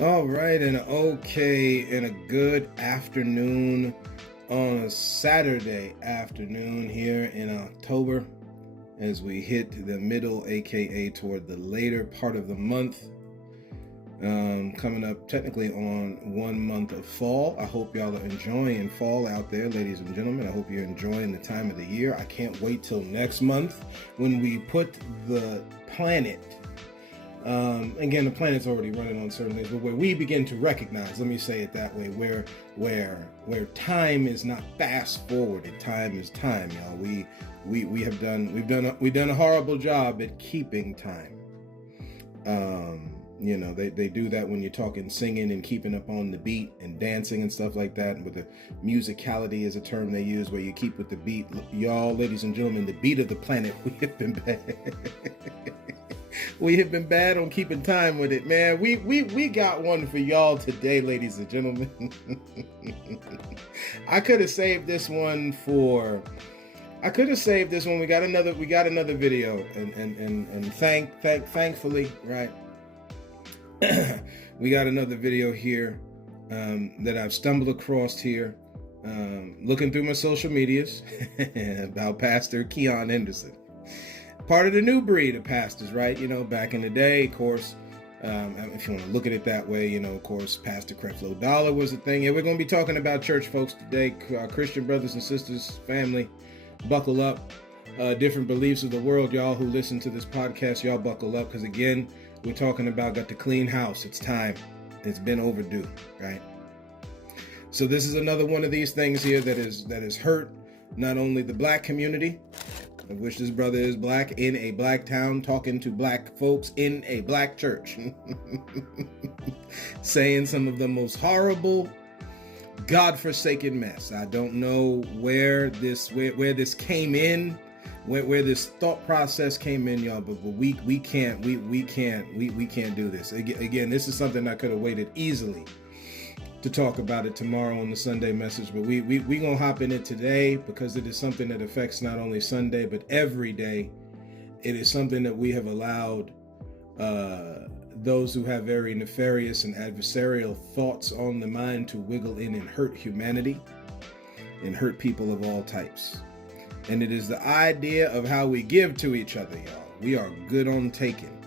All right, and a good afternoon on a Saturday afternoon here in October as we hit the middle, aka toward the later part of the month. Coming up technically on 1 month of fall. I hope y'all are enjoying fall out there, ladies and gentlemen. I hope you're enjoying the time of the year. I can't wait till next month when we put the planet. Again, the planet's already running on certain things, but where we begin to recognize, let me say it that way, where time is not fast forwarded, time is time, y'all. We've done a horrible job at keeping time. They do that when you're talking singing and keeping up on the beat and dancing and stuff like that. And with the musicality is a term they use where you keep with the beat. Y'all, ladies and gentlemen, the beat of the planet, we have been bad. We have been bad on keeping time with it, man. We got one for y'all today, ladies and gentlemen. I could have saved this one. We got another video, and thankfully, right? We got another video here that I've stumbled across here, looking through my social medias about Pastor Keon Henderson. Part of the new breed of pastors, right? Back in the day, of course, if you want to look at it that way, of course, Pastor Creflo Dollar was a thing. Yeah, we're going to be talking about church folks today, Christian brothers and sisters, family. Buckle up. Different beliefs of the world, y'all who listen to this podcast, y'all buckle up, because again, we're talking about got to clean house. It's time. It's been overdue, right? So this is another one of these things here that is hurt not only the black community, of which this brother is black, in a black town, talking to black folks in a black church, saying some of the most horrible, godforsaken mess. I don't know where this came in, where this thought process came in, y'all, but we can't do this. Again, this is something I could have waited easily to talk about it tomorrow on the Sunday message, but we gonna hop in it today because it is something that affects not only Sunday but every day. It is something that we have allowed those who have very nefarious and adversarial thoughts on the mind to wiggle in and hurt humanity and hurt people of all types. And it is the idea of how we give to each other, y'all. We are good on taking,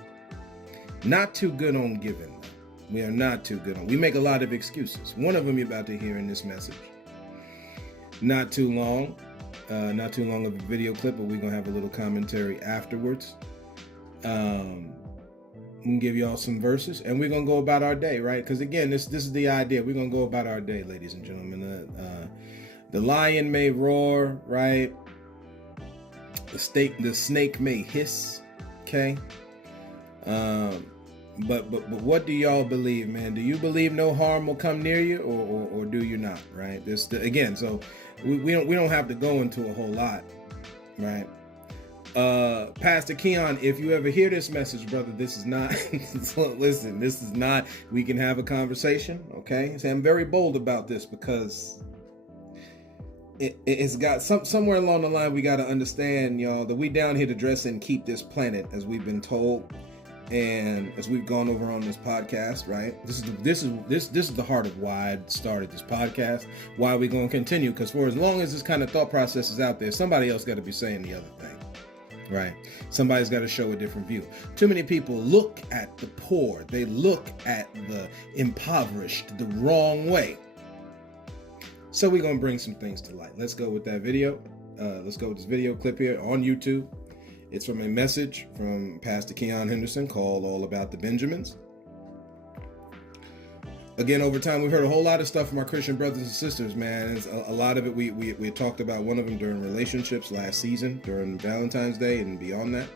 not too good on giving. We are not too good on. We make a lot of excuses. One of them you're about to hear in this message. Not too long of a video clip, but we're gonna have a little commentary afterwards. We can give y'all some verses, and we're gonna go about our day, right? Because again, this is the idea. We're gonna go about our day, ladies and gentlemen. The lion may roar, right? The snake may hiss, okay? But what do y'all believe, man? Do you believe no harm will come near you, or do you not, right? Again, so we don't have to go into a whole lot, right? Pastor Keon, if you ever hear this message, brother, this is not listen, this is not, we can have a conversation, okay? So I'm very bold about this because it's got somewhere along the line we got to understand, y'all, that we down here to dress and keep this planet, as we've been told. And as we've gone over on this podcast, right? This is the heart of why I started this podcast. Why we're going to continue, because for as long as this kind of thought process is out there, somebody else got to be saying the other thing, right? Somebody's got to show a different view. Too many people look at the poor, they look at the impoverished the wrong way. So we're going to bring some things to light. Let's go with that video. Let's go with this video clip here on YouTube. It's from a message from Pastor Keon Henderson called All About the Benjamins. Again, over time, we've heard a whole lot of stuff from our Christian brothers and sisters, man. A lot of it, we talked about one of them during relationships last season, during Valentine's Day and beyond that.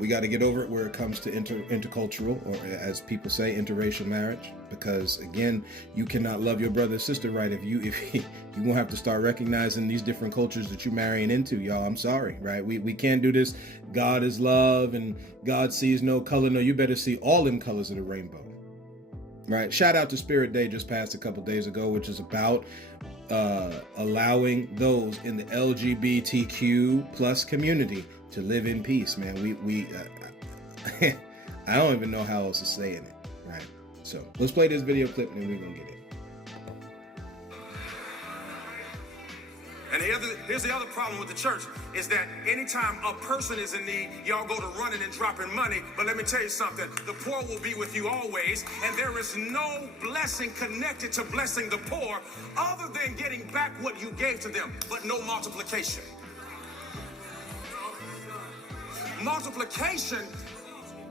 We got to get over it where it comes to intercultural, or as people say, interracial marriage, because again, you cannot love your brother or sister right if you won't have to start recognizing these different cultures that you're marrying into, y'all. I'm sorry, right? We can't do this. God is love and God sees no color. No, you better see all them colors of the rainbow, right? Shout out to Spirit Day just passed a couple days ago, which is about allowing those in the LGBTQ plus community to live in peace, man. I don't even know how else to say it, right? So let's play this video clip and then we're going to get it. And here's the other problem with the church is that anytime a person is in need, y'all go to running and dropping money. But let me tell you something, the poor will be with you always. And there is no blessing connected to blessing the poor other than getting back what you gave to them, but no multiplication. Multiplication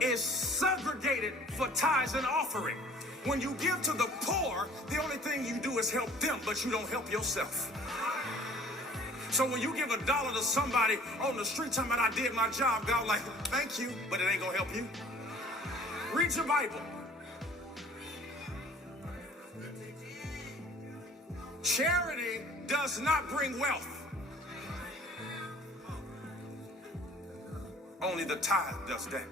is segregated for tithes and offering. When you give to the poor, the only thing you do is help them, but you don't help yourself. So when you give $1 to somebody on the street talking about I did my job, God like, thank you, but it ain't gonna help you. Read your Bible. Charity does not bring wealth. Only the tithe does that.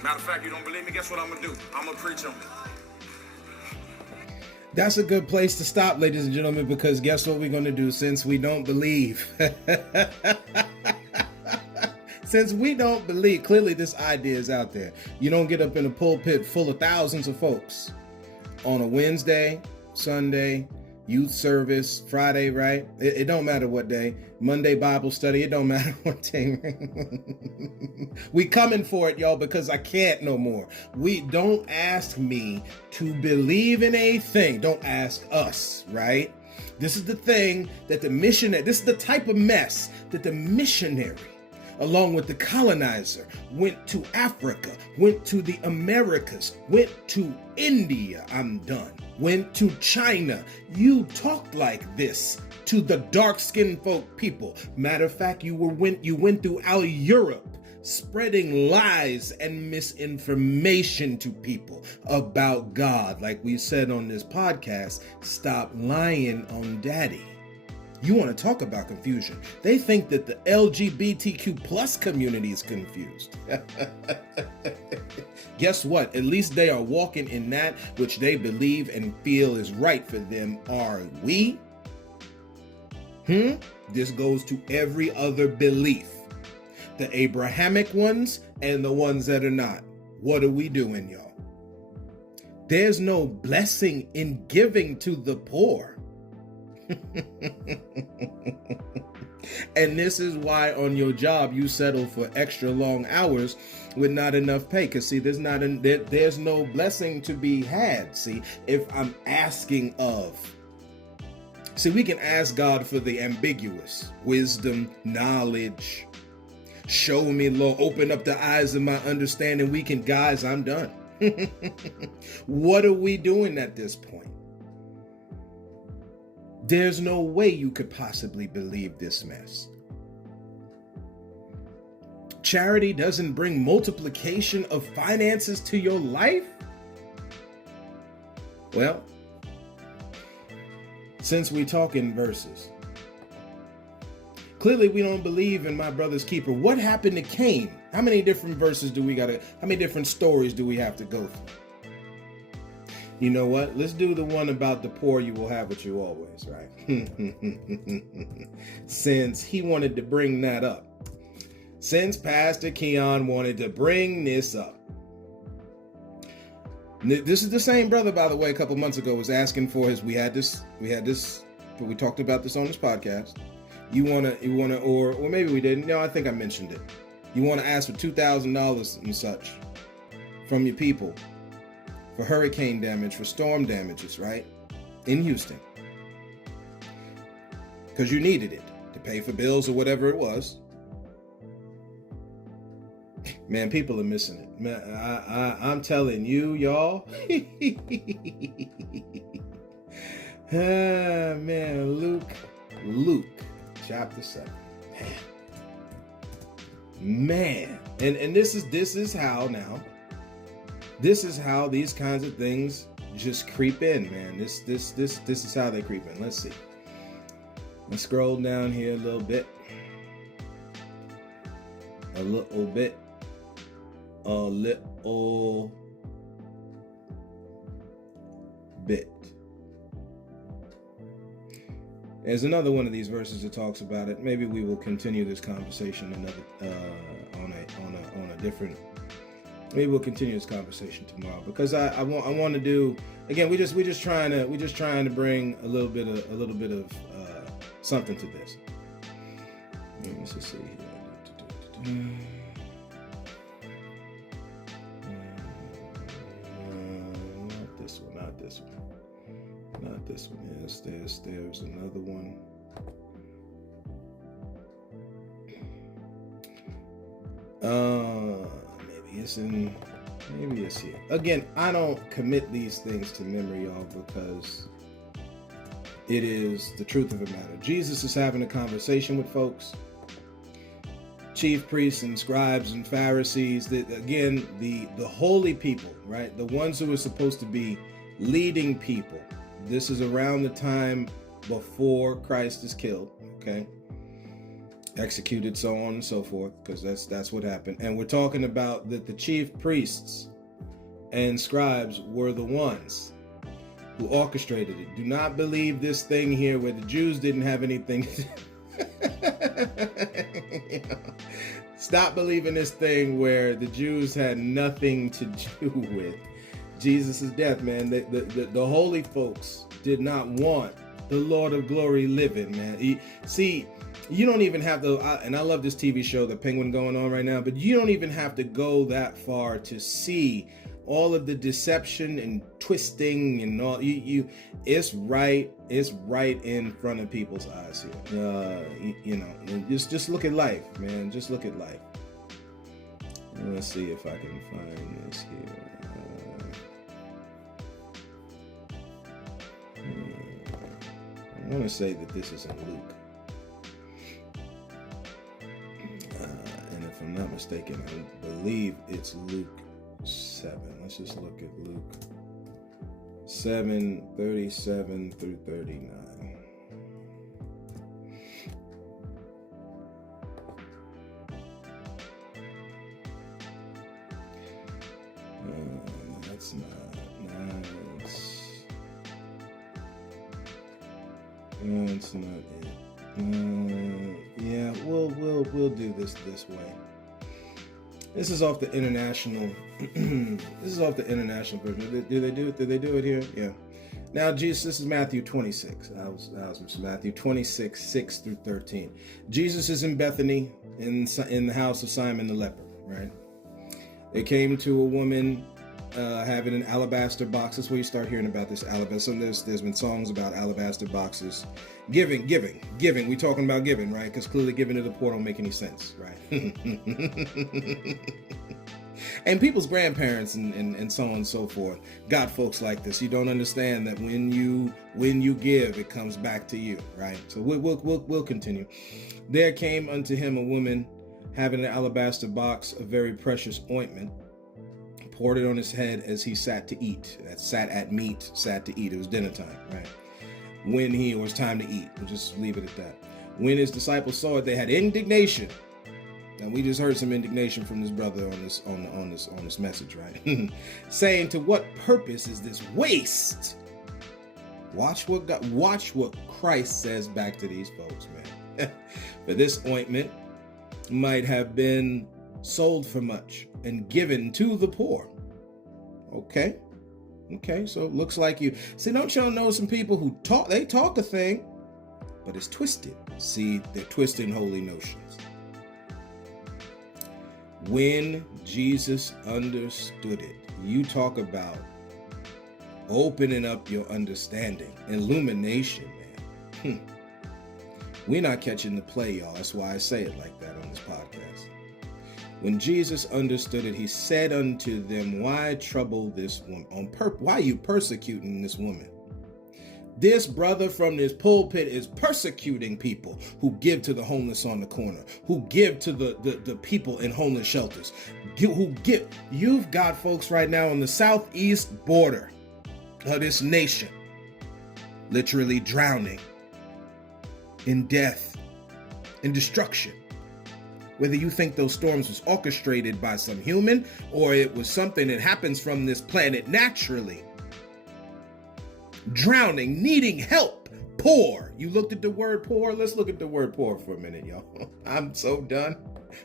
Matter of fact, you don't believe me? Guess what I'm gonna do? I'm gonna preach on it. That's a good place to stop, ladies and gentlemen, because guess what we're going to do since we don't believe? Since we don't believe, clearly this idea is out there. You don't get up in a pulpit full of thousands of folks on a Wednesday, Sunday, youth service, Friday, right? It don't matter what day. Monday Bible study, it don't matter what day. We coming for it, y'all, because I can't no more. We don't ask me to believe in a thing. Don't ask us, right? This is the thing that the missionary, this is the type of mess that the missionary, along with the colonizer, went to Africa, went to the Americas, went to India, I'm done, went to China. You talked like this to the dark-skinned folk people. Matter of fact, you went throughout Europe spreading lies and misinformation to people about God. Like we said on this podcast, stop lying on daddy. You want to talk about confusion. They think that the LGBTQ plus community is confused. Guess what? At least they are walking in that which they believe and feel is right for them. Are we? This goes to every other belief. The Abrahamic ones and the ones that are not. What are we doing, y'all? There's no blessing in giving to the poor. And this is why on your job you settle for extra long hours with not enough pay. Because see, there's no blessing to be had. See, if I'm asking of. See, we can ask God for the ambiguous, wisdom, knowledge. Show me, Lord, open up the eyes of my understanding. We can, guys, I'm done. What are we doing at this point? There's no way you could possibly believe this mess. Charity doesn't bring multiplication of finances to your life? Well, since we talk in verses, clearly we don't believe in my brother's keeper. What happened to Cain? How many different verses do we how many different stories do we have to go through? You know what? Let's do the one about the poor you will have with you always, right? Since he wanted to bring that up. Since Pastor Keon wanted to bring this up. This is the same brother, by the way, a couple months ago was asking for his, we talked about this on this podcast. You want to, or maybe we didn't. No, I think I mentioned it. You want to ask for $2,000 and such from your people for hurricane damage, for storm damages, right? In Houston. Because you needed it to pay for bills or whatever it was. Man, people are missing it. Man, I'm telling you, y'all. Man, Luke, chapter 7. Man. And this is how now. This is how these kinds of things just creep in, man. This is how they creep in. Let's see. Let's scroll down here a little bit. A little bit. There's another one of these verses that talks about it. Maybe we will continue this conversation on a different Maybe we'll continue this conversation tomorrow, because I want to do, again, we're just trying to bring a little bit of something to this. Let's just see here. Not this one. Yes, there's another one. Maybe it's here. Again, I don't commit these things to memory, y'all, because it is the truth of the matter. Jesus is having a conversation with folks, chief priests and scribes and Pharisees, that again, the holy people, right? The ones who are supposed to be leading people. This is around the time before Christ is killed, okay? Executed, so on and so forth, because that's what happened. And we're talking about that the chief priests and scribes were the ones who orchestrated it. Do not believe this thing here where the Jews didn't have anything Stop believing this thing where the Jews had nothing to do with Jesus' death, man. The holy folks did not want the Lord of glory living, man. See, you don't even have to, and I love this TV show, The Penguin, going on right now, but you don't even have to go that far to see all of the deception and twisting and all. It's right in front of people's eyes here. Just look at life, man. Just look at life. Let's see if I can find this here. I want to say that this is in Luke. And if I'm not mistaken, I believe it's Luke 7. Let's just look at Luke 7:37 through 39. That's not nice. That's not it. Yeah, we'll do this way. This is off the international. This is off the international version. Do they do it here? Yeah. Now, Jesus, this is Matthew 26. I was Matthew 26, 6 through 13. Jesus is in Bethany, in the house of Simon the leper, right? They came to a woman having an alabaster box. That's where you start hearing about this alabaster. So there's been songs about alabaster boxes. Giving. We talking about giving, right? Because clearly giving to the poor don't make any sense, right? And people's grandparents and so on and so forth got folks like this. You don't understand that when you give, it comes back to you, right? So we'll continue. There came unto him a woman having an alabaster box of very precious ointment, poured it on his head as he sat to eat. That sat at meat, sat to eat. It was dinner time, right? When it was time to eat. We'll just leave it at that. When his disciples saw it, they had indignation. And we just heard some indignation from this brother on this message, right? Saying, to what purpose is this waste? Watch what Christ says back to these folks, man. For this ointment might have been sold for much and given to the poor. Okay, so it looks like you see. Don't y'all know some people who talk a thing, but it's twisted. See, they're twisting holy notions. When Jesus understood it, you talk about opening up your understanding, illumination, man. We're not catching the play, y'all. That's why I say it like that on this podcast. When Jesus understood it, he said unto them, why trouble this woman? Why are you persecuting this woman? This brother from this pulpit is persecuting people who give to the homeless on the corner, who give to the people in homeless shelters, You've got folks right now on the southeast border of this nation literally drowning in death and destruction. Whether you think those storms was orchestrated by some human or it was something that happens from this planet naturally. Drowning, needing help, poor. You looked at the word poor? Let's look at the word poor for a minute, y'all. I'm so done.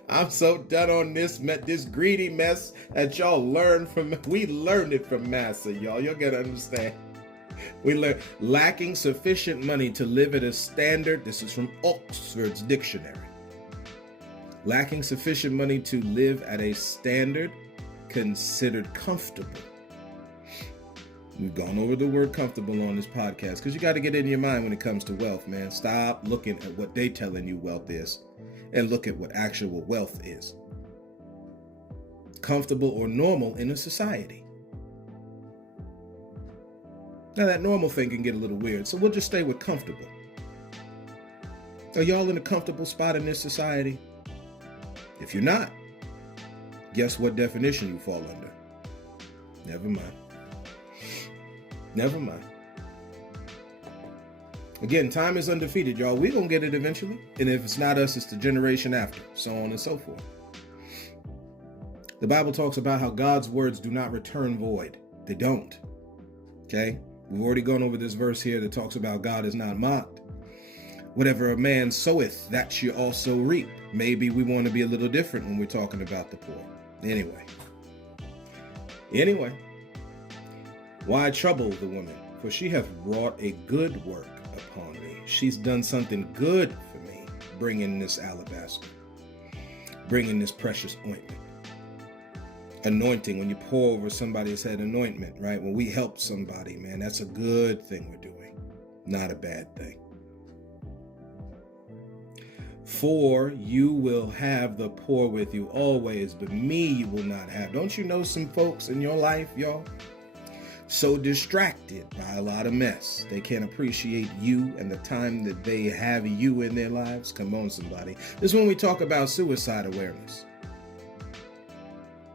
I'm so done on this greedy mess that y'all learned from. We learned it from Massa, y'all. You'll get to understand. We learned lacking sufficient money to live at a standard. This is from Oxford's dictionary. Lacking sufficient money to live at a standard considered comfortable. We've gone over the word comfortable on this podcast because you got to get it in your mind when it comes to wealth, man. Stop looking at what they telling you wealth is and look at what actual wealth is. Comfortable or normal in a society. Now that normal thing can get a little weird, so we'll just stay with comfortable. Are y'all in a comfortable spot in this society? If you're not, guess what definition you fall under? Never mind. Never mind. Again, time is undefeated, y'all. We're going to get it eventually. And if it's not us, it's the generation after, so on and so forth. The Bible talks about how God's words do not return void. They don't. Okay? We've already gone over this verse here that talks about God is not mocked. Whatever a man soweth, that shall also reap. Maybe we want to be a little different when we're talking about the poor. Anyway. Why trouble the woman? For she hath wrought a good work upon me. She's done something good for me, bringing this alabaster, bringing this precious ointment. Anointing, when you pour over somebody's head, anointment, right? When we help somebody, man, that's a good thing we're doing, not a bad thing. For you will have the poor with you always, but me you will not have. Don't you know some folks in your life, y'all? So distracted by a lot of mess, they can't appreciate you and the time that they have you in their lives. Come on, somebody. This is when we talk about suicide awareness.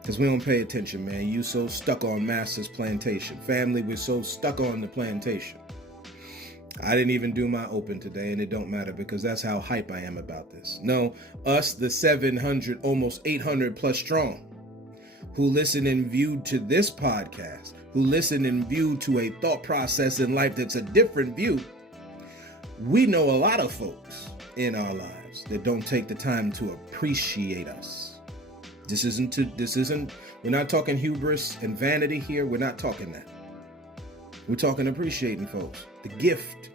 Because we don't pay attention, man. You so stuck on Master's plantation. Family, we're so stuck on the plantation. I didn't even do my open today, and it don't matter because that's how hype I am about this. No, us, the 700, almost 800 plus strong, who listen and viewed to this podcast, who listen and view to a thought process in life that's a different view, we know a lot of folks in our lives that don't take the time to appreciate us. We're not talking hubris and vanity here. We're not talking that. We're talking appreciating folks, the gift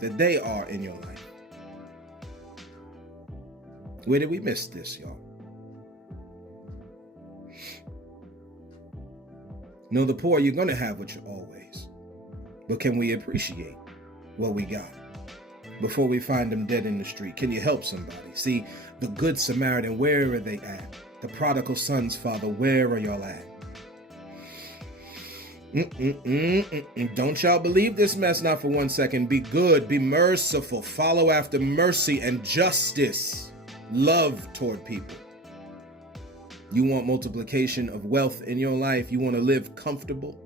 that they are in your life. Where did we miss this, y'all? No, the poor, you're going to have what you always. But can we appreciate what we got before we find them dead in the street? Can you help somebody? See, the good Samaritan, where are they at? The prodigal son's father, where are y'all at? Don't y'all believe this mess not for 1 second. Be good, be merciful, follow after mercy and justice, love toward people. You want multiplication of wealth in your life? You want to live comfortable?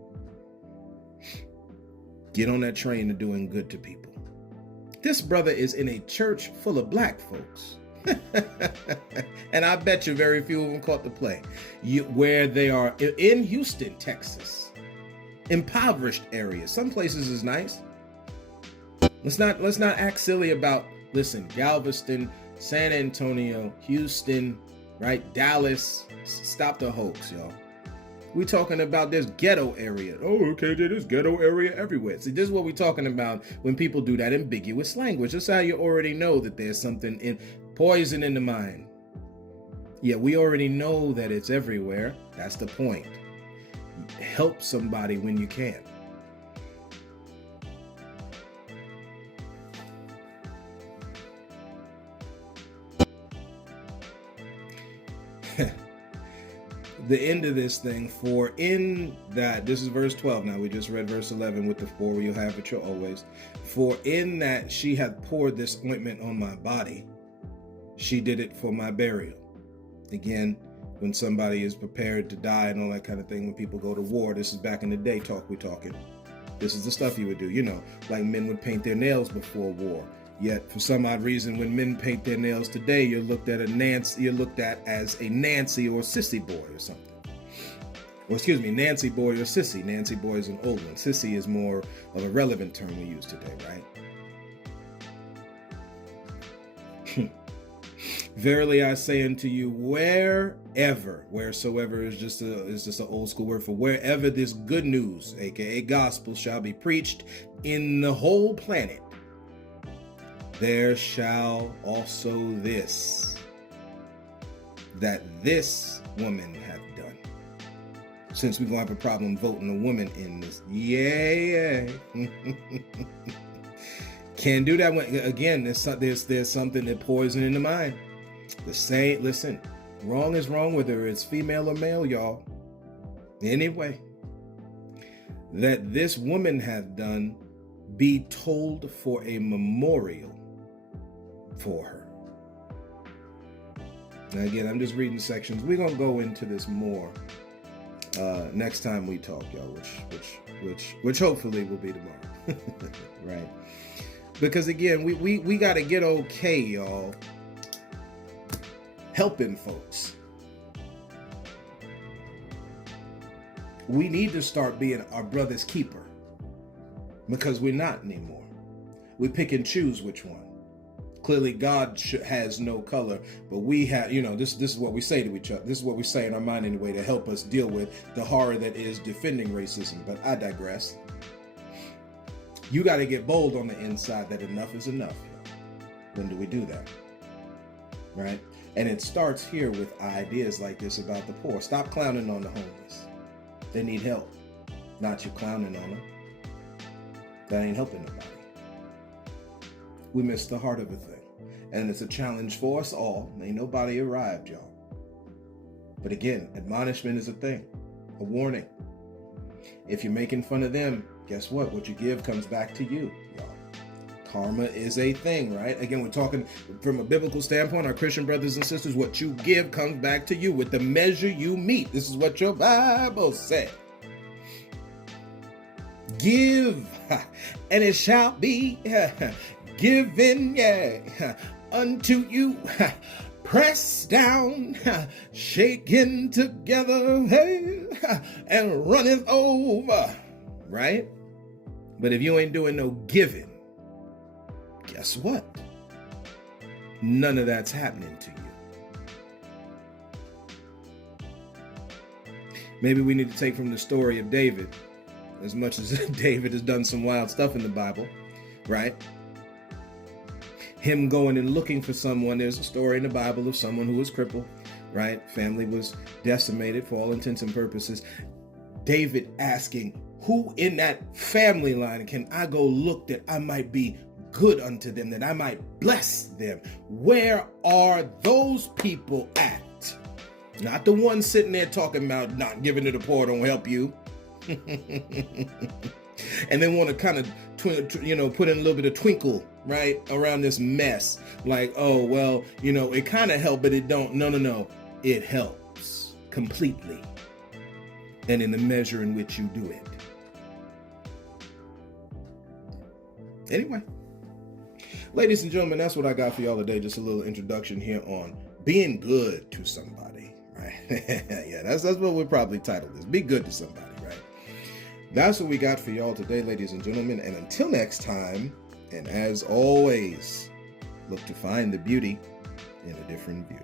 Get on that train to doing good to people. This brother is in a church full of black folks. And I bet you very few of them caught the play. Where they are in Houston, Texas. Impoverished areas. Some places is nice. Let's not act silly about, listen, Galveston, San Antonio, Houston, right? Dallas. Stop the hoax, y'all. We're talking about this ghetto area. Oh, okay, there's ghetto area everywhere. See, this is what we're talking about when people do that ambiguous language. That's how you already know that there's something in poison in the mind. Yeah, we already know that it's everywhere. That's the point. Help somebody when you can. The end of this thing, for in that, this is verse 12 now, we just read verse 11 with the for you'll have it your always. For in that she hath poured this ointment on my body, she did it for my burial. Again, when somebody is prepared to die and all that kind of thing, when people go to war, this is back in the day we're talking. This is the stuff you would do, like men would paint their nails before war. Yet, for some odd reason, when men paint their nails today, you're looked at as a Nancy or sissy boy or something. Or excuse me, Nancy boy or sissy. Nancy boy is an old one. Sissy is more of a relevant term we use today, right? Verily I say unto you, wheresoever is just an old school word for wherever this good news, aka gospel, shall be preached in the whole planet, there shall also this, that this woman hath done. Since we're going to have a problem voting a woman in this. Yeah. Can't do that when, again, there's something that poison in the mind. The same, listen, wrong is wrong whether it's female or male, y'all. Anyway, that this woman hath done, be told for a memorial for her. Now again, I'm just reading sections. We're gonna go into this more next time we talk, y'all, which hopefully will be tomorrow. Right? Because again, we gotta get okay, y'all, helping folks. We need to start being our brother's keeper, because we're not anymore. We pick and choose which one. Clearly, God has no color, but we have, this is what we say to each other. This is what we say in our mind anyway to help us deal with the horror that is defending racism. But I digress. You got to get bold on the inside that enough is enough. When do we do that? Right? And it starts here with ideas like this about the poor. Stop clowning on the homeless. They need help. Not you clowning on them. That ain't helping nobody. We miss the heart of the thing. And it's a challenge for us all. Ain't nobody arrived, y'all. But again, admonishment is a thing. A warning. If you're making fun of them, guess what? What you give comes back to you, y'all. Karma is a thing, right? Again, we're talking from a biblical standpoint, our Christian brothers and sisters, what you give comes back to you with the measure you meet. This is what your Bible said. Give, and it shall be given, unto you, pressed down, shaken together, and runneth over, right? But if you ain't doing no giving, guess what? None of that's happening to you. Maybe we need to take from the story of David, as much as David has done some wild stuff in the Bible, right? Him going and looking for someone. There's a story in the Bible of someone who was crippled, right? Family was decimated for all intents and purposes. David asking, who in that family line can I go look that I might be good unto them, that I might bless them? Where are those people at? Not the ones sitting there talking about not giving to the poor don't help you. And they want to kind of, put in a little bit of twinkle, right, around this mess. Like, oh, well, it kind of helped, but it don't. No. It helps completely. And in the measure in which you do it. Anyway, ladies and gentlemen, that's what I got for y'all today. Just a little introduction here on being good to somebody, right? Yeah, that's what we'll probably title this. Be good to somebody, right? That's what we got for y'all today, ladies and gentlemen. And until next time, and as always, look to find the beauty in a different view.